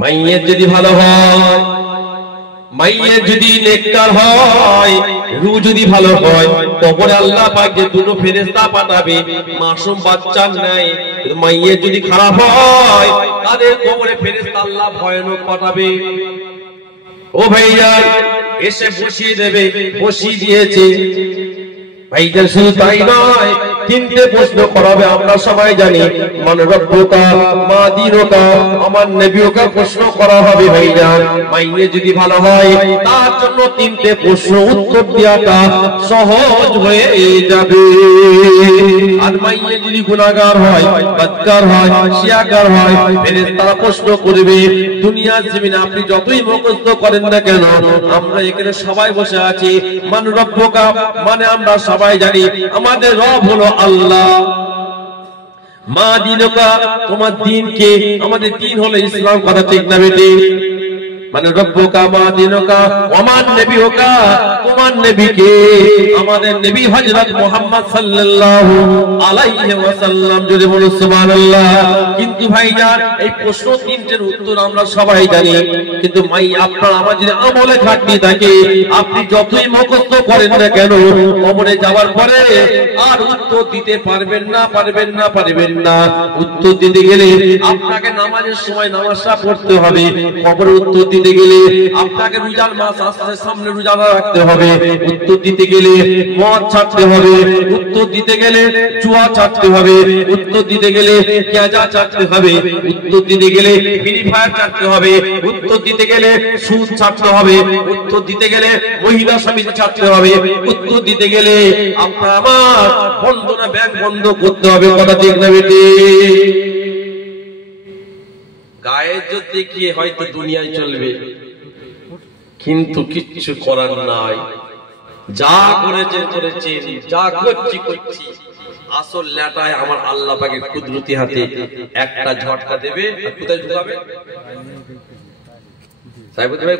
মাইয়ের যদি ভালো হয়, মাইয়ের যদি নেককার হয়, রূহ যদি ভালো হয়, তখন আল্লাহ পাক যে দুটো ফেরেশতা পাঠাবে মাসুম বাচ্চার ন্যায়। মাইয়ের যদি খারাপ হয়, তাদের কবরে ফেরেশতা আল্লাহ ভয়ানক পাঠাবে। ও ভাইজান, এসে বসিয়ে দেবে, বসিয়ে দিয়েছে। ভাইজান শুধু তাই নয়, তিনটে প্রশ্ন করাবে। আমরা সবাই জানি মান রব্বুকা মা দীনুকা, আমার নবীকে প্রশ্ন করা হবে। ভাইজান, মাইয়ে যদি ভালো হয়, তার জন্য তিনটে প্রশ্ন উত্তর দেওয়াটা সহজ হয়ে যাবে। আর মাইয়ে যদি গুনাহগার হয়, বদকার হয়, শিয়াকার হয়, ফেরেশতারা প্রশ্ন করবে। দুনিয়ার জমিনে আপনি যতই মুখস্থ করেন না কেন, আমরা এখানে সবাই বসে আছি। মান রব্বুকা মানে আমরা সবাই জানি আমাদের রব হলো আল্লাহ। মা দীনুকা, তোমার দ্বীন কি? আমাদের দ্বীন হলো ইসলাম। কথা ঠিক না বেটি? মানে রব্বুকা মা দীনুকা ওমান নবিয়ুকা, তোমার নবী কে? আমাদের নবী হযরত মুহাম্মদ সাল্লাল্লাহু আলাইহি ওয়াসাল্লাম। যদি বলো সুবহানাল্লাহ। কিন্তু ভাইজান, এই প্রশ্ন তিনটের উত্তর আমরা সবাই জানি, কিন্তু মাই আপনার আমার যদি আমলে ঘাটতি থাকে, আপনি যতই মুখস্থ করেন না কেন, কবরে যাওয়ার পরে আর উত্তর দিতে পারবেন না, পারবেন না, পারবেন না। উত্তর দিতে গেলে আপনাকে নামাজের সময় নামাজটা পড়তে হবে। কবরে উত্তর দিতে গেলে আপনাকে রোজার মাস আসছে, সামনে রোজা রাখতে হবে। উত্তর দিতে গেলে মদ ছাড়তে হবে। উত্তর দিতে গেলে জুয়া ছাড়তে হবে। উত্তর দিতে গেলে গাঁজা ছাড়তে হবে। উত্তর দিতে গেলে ফ্রি ফায়ার ছাড়তে হবে। উত্তর দিতে গেলে সুদ ছাড়তে হবে। উত্তর দিতে গেলে মহিলা সমিতি ছাড়তে হবে। উত্তর দিতে গেলে আপনার আমার বন্ধনা ব্যাংক বন্ধ করতে হবে। কথা ঠিক না বেটি? গায়ের জোর দেখিয়ে হয়তো দুনিয়ায় চলবে, কিন্তু কিচ্ছু করার নাই। যা করেছে করেছে, যা করছি করছি। আসল লেটায় আমার আল্লাহ পাকের কুদরতি হাতে একটা ঝটকা দেবে। কোথায় ঢুকাবে? সাহেবুদ্দিন ভাই,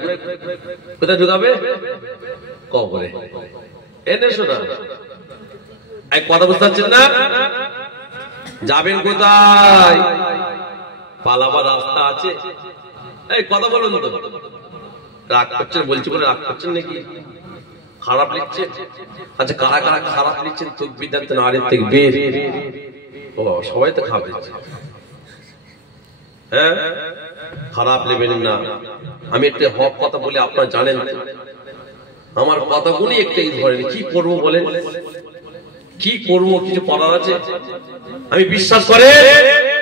কোথায় ঢুকাবে? কবরে। এনে শোনা, এক কথা বুঝতে পারছেন না? যাবেন কোথায়? পালাবার রাস্তা আছে? এই কথা বলুন তো। রাগ করছেন বলছি বলে রাগ করছেন নাকি? খারাপ লিখছেন? আচ্ছা, কারা কারা খারাপ লিখছেন? তকবীর দেন আরের থেকে বের। ও সবাই তো খারাপ লিখছে। হ্যাঁ, খারাপ নেবেন না। আমি একটা হক কথা বলে আপনারা জানেন, আমার কথাগুলি একটাই ধরেন। কি করবো বলেন? কি করবো? কিছু করার আছে? আমি বিশ্বাস করে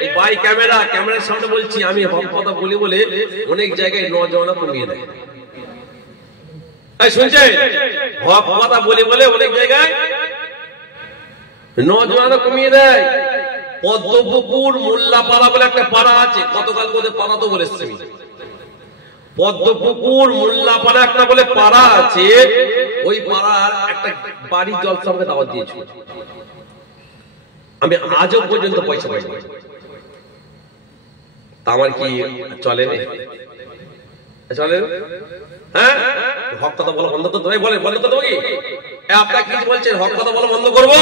এই বাই ক্যামেরার সামনে বলছি, আমি হক কথা বলি বলে অনেক জায়গায় নজওয়ানা কমিয়ে দেয়। শুনছেন? হক কথা বলি বলে অনেক জায়গায় নজওয়ানা কমিয়ে দেয়। পদ্মপুকুর মোল্লাপাড়া বলে একটা পাড়া আছে, গতকাল বলে পাড়া তো বলেছি। পদ্মপুকুর মোল্লাপাড়া একটা বলে পাড়া আছে, ওই পাড়ার একটা বাড়ির জলসা আমাকে দাওয়াত দিয়েছিল। আমি আজও পর্যন্ত পয়সা পাই না। তা আমার কি চলে না? চলে? হ্যাঁ, হক কথা বলা বন্ধ করতে বলে বন্ধ করতে কি? আপনারা কি বলছেন? হক কথা বলা বন্ধ করবো?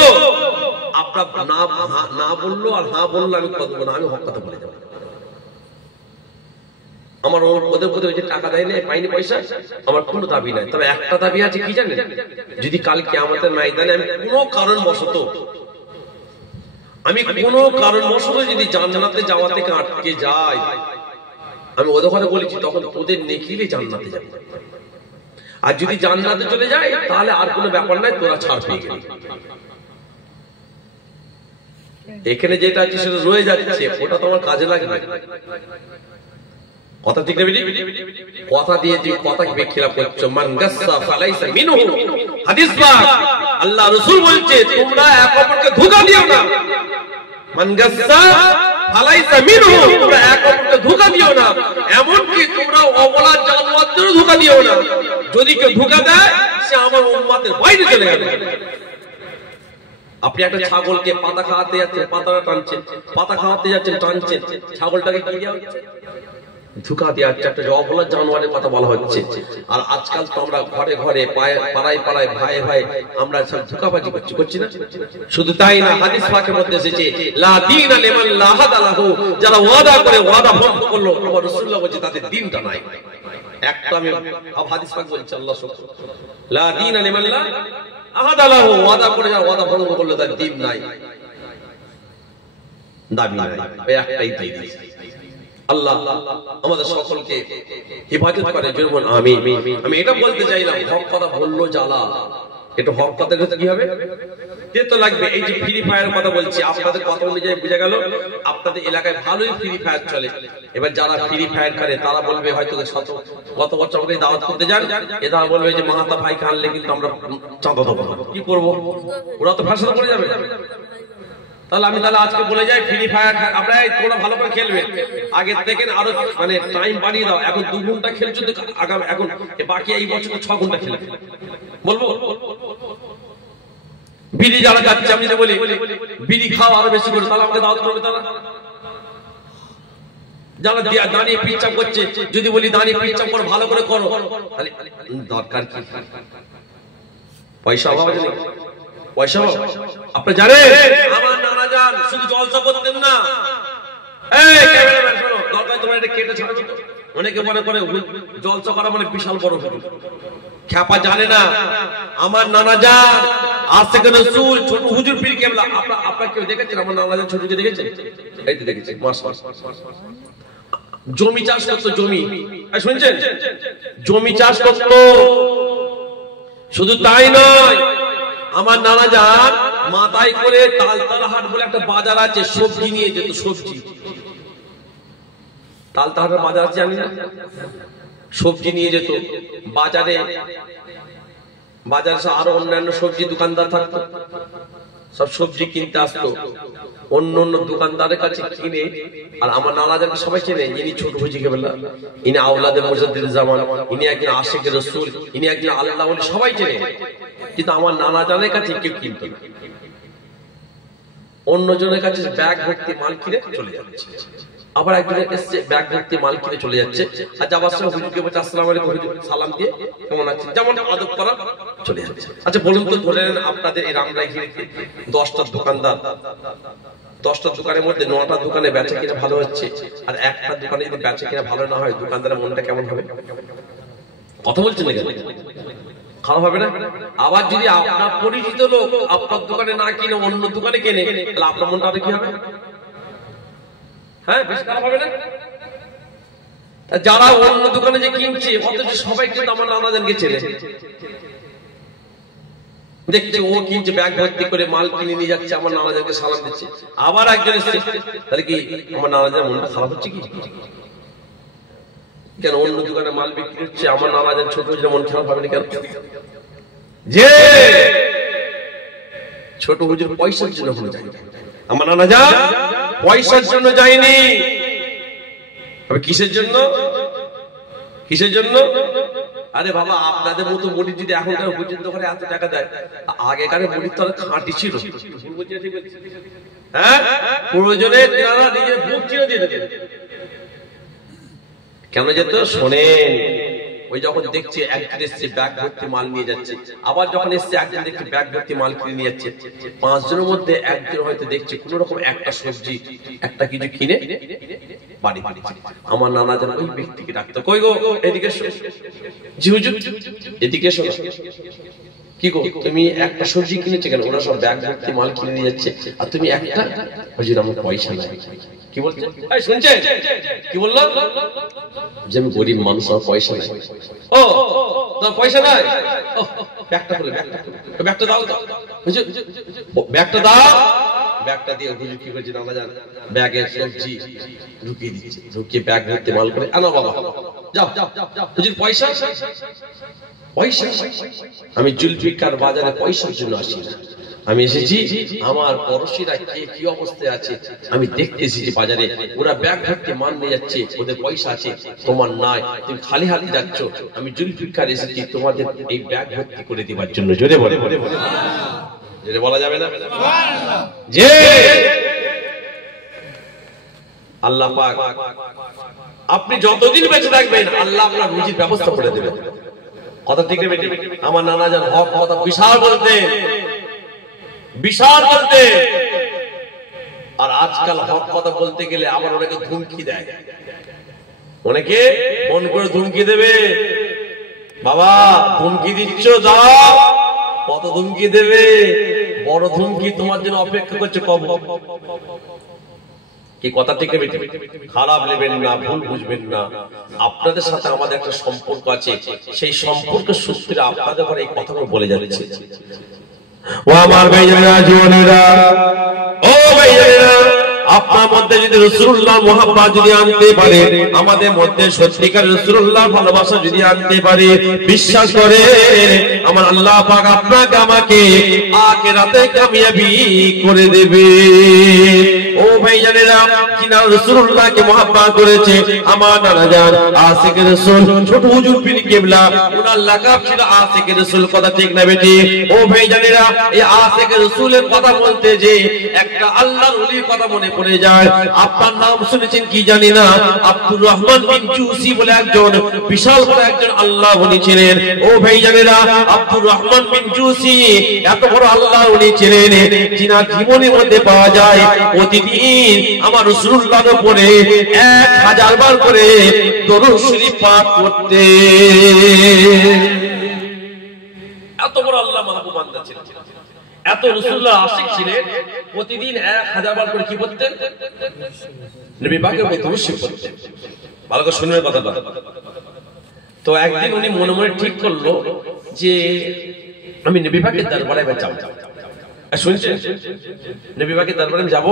আপনার না বললো আর হ্যাঁ বললো, আমি কথা বলবো না, আমি হক কথা বলে যাবো। আমার ওদের প্রতি ওই যে টাকা দেয় না, পাইনি পয়সা, আমার কোনো দাবি নাই। তবে একটা দাবি আছে, কি জানেন? যদি কালকে আমাদের ময়দানে আমি কোনো কারণবশত যদি জান্নাতে যাওয়া থেকে আটকে যাই, আমি ওদের কথা বলেছি, তখন তোদের নেকিলে জান্নাতে যাবে। আর যদি জান্নাতে চলে যায়, তাহলে আর কোনো ব্যাপার নাই, তোরা ছাড় পেয়ে গেলি। এখানে যেটা আছে সেটা রয়ে যাচ্ছে, ওটা তোমার কাজে লাগবে। কথা ঠিক না বেটি? কথা দিয়ে যে কথা বেখিলাফ করছো। মান গাসসা ফালাইসা মিনহু। হাদিস পাক আল্লাহ রাসূল বলছে, তোমরা এক অপরকে ধোঁকা দিও না। মান গাসসা ফালাইসা মিনহু, তোমরা এক অপরকে ধোঁকা দিও না। এমন কি তোমরা অবলা জানোয়ারদেরও ধোঁকা দিও না। যদি কেউ ধোঁকা দেয়, সে আমার উম্মতের বাইরে চলে গেল। আপনি একটা ছাগলকে পাতা খাওয়াতে যাচ্ছেন, পাতাটা টানছেন, পাতা খাওয়াতে যাচ্ছেন, টানছেন, ছাগলটাকে কি দেওয়া হচ্ছে? ধোঁকা দেওয়ার একটা জবাবলা জানোয়ারের কথা বলা হচ্ছে। আর আজকাল তো আমরা ঘরে ঘরে পাড়ায় পাড়ায় ভাই ভাই আমরা সব ধোঁকাবাজি করছি না? শুধু তাই না, হাদিস পাকের মধ্যে এসেছে লা দীনা লিমান লা আহাদা লাহু, যারা ওয়াদা করে ওয়াদা ভঙ্গ করলো, আমার রাসূলুল্লাহ বলছে তাদের দ্বীনটা নাই। একটা আমি হাদিস পাক বলছি, আল্লাহ সুবহান লা দীনা লিমান লা আহাদা লাহু, ওয়াদা করে যারা ওয়াদা ভঙ্গ করলো তার দ্বীন নাই, দাবি নাই। এই একটাই দাবি। আল্লাহ আমাদের সকলকে হেফাজত করে, জোরে আমিন। আমি এটা বলতে চাইলাম, হক কথা বললো জ্বালা, এটা হক কথা কি হবে, তো লাগবে। এই যে ফ্রি ফায়ারের কথা বলছি, আপনাদের কথা অনুযায়ী বুঝা গেল আপনাদের এলাকায় ভালোই ফ্রি ফায়ার চলে। এবার যারা ফ্রি ফায়ার করে তারা বলবে হয়তো গত বছর আমাকে দাওয়াত করতে যান, এরা বলবে যে মাহাতা ভাই আনলে কিন্তু আমরা চাঁদা দেবো না, কি করবো, ওরা তো ভাষা করে যাবে। তাহলে আমি আজকে বলে যাই, ফ্রি ফায়ার আমরা তোমরা ভালো করে খেলবে, আগে থেকে আরো মানে টাইম বাড়িয়ে দাও। এখন 2 ঘন্টা খেলছো, আগামী এখন বাকি এই বছর 6 ঘন্টা খেলে বলবো। বিড়ি যারা যাচ্ছে, আমি যদি বলি বিড়ি খাও আরো বেশি করে, তাহলে আমাকে দাওয়াত করবে তারা। যারা দাঁড়িয়ে পিচ্চাপ করছে, যদি বলি দাঁড়িয়ে পিচ্চাপ করো, ভালো করে করো, তাহলে দরকার কি? পয়সা অভাব আছে নাকি? পয়সা আপনি জানেন আমার নানা যান শুধু জলসা করতেন না। এই ক্যামেরাম্যান শোনো, দরকার তোমার এটা কেটে ছাড়ো। অনেকে মনে করে জলসা করা মানে বিশাল বড় খ্যাপা, জানে না আমার নানা যান আজ থেকে রাসূল ছোট হুজুর পীর কেবলা। আপনারা কেউ দেখেছেন আমার নানা যান ছোট হুজুর দেখেছেন? এই তো দেখেছেন, মাশাআল্লাহ। জমি চাষ করতো, জমি শুনছেন, জমি চাষ করতো। শুধু তাই নয়, আমার নানা যান মাথায় করে তালতলাহাট বলে একটা বাজার আছে, সবজি নিয়ে যেত। সবজি তালতলাহাটের বাজার আছে, জানি না, সবজি নিয়ে যেত বাজারে। বাজারে আরো অন্যান্য সবজি দোকানদার থাকতো, সব সবজি কিনতে আসতো অন্য অন্য দোকানদারের কাছে কিনে। আর আমার নানা যানকে সবাই চেনে, ইনি ছোট হুজুর কেবলা, ইনি আওলাদে মুজাদ্দিদ জামান, ইনি একজন আশিকে রাসূল, ইনি একজন আল্লাহ ওলি, সবাই চেনে। কিন্তু আমার নানা জানের কাছে কেউ কিনতো না, অন্যজনের কাছে ব্যাগ ভর্তি মাল কিনে চলে যাচ্ছে। আবার একজনের এসছে ব্যাগ ভর্তি মাল কিনে চলে যাচ্ছে, আর যাবার সময় হুজুরকে বলছে আসসালামু আলাইকুম, হুজুর সালাম দিয়ে কেমন আছেন, যেমন আদব করা চলে যাচ্ছে। আচ্ছা বলুন তো, ধরে নেন আপনাদের এই রামরাইগিরিতে 10টা দোকানদার, 10টা দোকানের মধ্যে 9টা দোকানে বেচা কিনা ভালো হচ্ছে, আর একটা দোকানে যদি বেচা কিনা ভালো না হয়, দোকানদারের মনটা কেমন হবে? কথা বলছেন না কেন? খারাপ হবে না? আবার যদি আপনার পরিচিত লোক আপনার দোকানে না কিনে অন্য দোকানে কেনে, তাহলে আপনার মনটা আরো কি হবে? হ্যাঁ, বেশ খারাপ হবে না? যারা অন্য দোকানে যে কিনছে, অথচ সবাই কিন্তু আমার নানা জানকে চেনে, দেখছে ও কিনছে ব্যাগ ভর্তি করে মাল কিনে নিয়ে যাচ্ছে, আমার নানা জানকে সালাম দিচ্ছে। আবার একজন এসছে, তাহলে কি আমার নানা জান মনটা খারাপ হচ্ছে কি? কেন অন্য দোকানে মাল বিক্রি হচ্ছে, আমার নানা যান ছোট হুজুরের মন খারাপ হবে না কেন? যে ছোট হুজুর পয়সার জন্য হলো যায়, আমার নানা যান পয়সার জন্য যায়নি। তবে কিসের জন্য? কিসের জন্য? আরে বাবা, আপনাদের মতো মুড়ি যদি এখনকার হুজুর দোকানে এত টাকা দেয়, আগেকার মুড়ির তো খাঁটি ছিল। হ্যাঁ, প্রয়োজনে তারা নিজের বুক চিরে দিয়ে দেবে। কেন যেত শোনেন, ওই যখন দেখছে একজন এসছে ব্যাগ ভর্তি মাল নিয়ে যাচ্ছে, আবার যখন এসছে একজন দেখছে ব্যাগ ভর্তি মাল কিনে নিয়ে যাচ্ছে, 5 জনের মধ্যে একজন হয়তো দেখছে কোন রকম একটা সবজি একটা কিছু কিনে বাড়ি বাড়ি। আমার নানা যেন ওই ব্যক্তিকে ডাকতো, কই গো এদিকে এসো, জি হুজুর এদিকে এসো, কি গো তুমি একটা সবজি কিনেছো কেন? ওরা সব ব্যাগ ভর্তি মাল কিনে নিয়ে যাচ্ছে আর তুমি একটা। হুজুর আমার পয়সা নাই। কি বলছে? এই শুনছেন কি বললো? যে আমি গরিব মানুষ, আমার পয়সা নাই। ও তোমার পয়সা নাই? ব্যাগটা খুলে, ব্যাগটা দাও, হুজুর ব্যাগটা দাও। ব্যাগটা দিয়ে হুজুর কি করছে না জান, ব্যাগে সবজি ঢুকিয়ে দিচ্ছে, ঢুকিয়ে ব্যাগ ভর্তি মাল করে আনো বাবা, যাও হুজুর পয়সা। পয়সা? আমি জুলফিকার বাজারে পয়সার জন্য আসি না, আমি এসেছি আমার পড়োশিরা কে কি অবস্থায় আছে আমি দেখতে এসেছি বাজারে। ওরা ব্যাগ ভর্তি মাল নিয়ে যাচ্ছে, ওদের পয়সা আছে, তোমার নাই, তুমি খালি হাতে যাচ্ছ। আমি জুলফিকার এসেছি তোমাদের এই ব্যাগ ভর্তি করে দেওয়ার জন্য। জোরে বলে, জোরে বলা যাবে না? যে আল্লাহ পাক আপনি যতদিন বেঁচে থাকবেন আল্লাহ আপনার রুজির ব্যবস্থা করে দেবেন। কথা ঠিক নেবে? আমার নানা যান হক কথা বিশাল বলতেন, বিশাল বলতেন। আর আজকাল হক কথা বলতে গেলে আবার অনেকে ধুমকি দেয়, অনেকে ফোন করে ধুমকি দেবে, বাবা ধুমকি দিচ্ছ দাও, কত ধুমকি দেবে, বড় ধুমকি তোমার জন্য অপেক্ষা করছে কব। কি কথা ঠিক নেবে? খারাপ নেবেন না, ভুল বুঝবেন না। আপনাদের সাথে আমাদের একটা সম্পর্ক আছে, সেই সম্পর্কের সূত্রে আপনাদের ঘরে এই কথাগুলো বলে যাচ্ছে। ও আমার ভাইয়েরা, জীবনেরা, ও ভাইয়েরা, আপনার মধ্যে যদি রাসূলুল্লাহ মুহাব্বত যদি আনতে পারে, আমাদের মধ্যে সত্যিকার রাসূলুল্লাহ ভালোবাসা যদি আনতে পারে, বিশ্বাস করে আমার আল্লাহ পাক আপনাকে আমাকে আখিরাতে কামিয়াবি করে দেবে। ও ভাইজানেরা, যিনি রাসূলুল্লাহকে মুহাব্বত করেছে, আমার নানা জান আশিকে রাসূল ছোট হুজুর পীর কিবলা, ওনার লাকাব ছিল আশিকে রাসূল। কথা ঠিক না বেটি? ও ভাইজানেরা, এই আশিকে রাসূলের কথা বলতে যে একটা আল্লাহর ওলির কথা মনে পড়ে যায়। আপনার নাম শুনেছেন কি জানি না, আব্দুর রহমান বিন জুসি বলে একজন বিশাল বড় একজন আল্লাহ ওলি ছিলেন। ও ভাইজানেরা, আব্দুর রহমান বিন জুসি এত বড় আল্লাহ ওলি ছিলেন, যিনার জীবনের মধ্যে পাওয়া যায় প্রতিদিন আমার রাসূলুল্লাহর উপরে 1000 বার করে দরুদ শরীফ পাঠ করতে। এত বড় আল্লাহ মাহবুব বান্দা ছিলেন, এত রাসূলুল্লাহ আশিক ছিলেন, প্রতিদিন 1000 বার করে কি করতেন? নবী পাকের উপর দরুদ শরীফ পড়তেন। ভালো করে শুনবেন কথাটা। তো একদিন উনি মনে মনে ঠিক করলো যে আমি নবী পাকের দরবারে যাব। শুনছেন? নবী পাকের দরবারে যাব।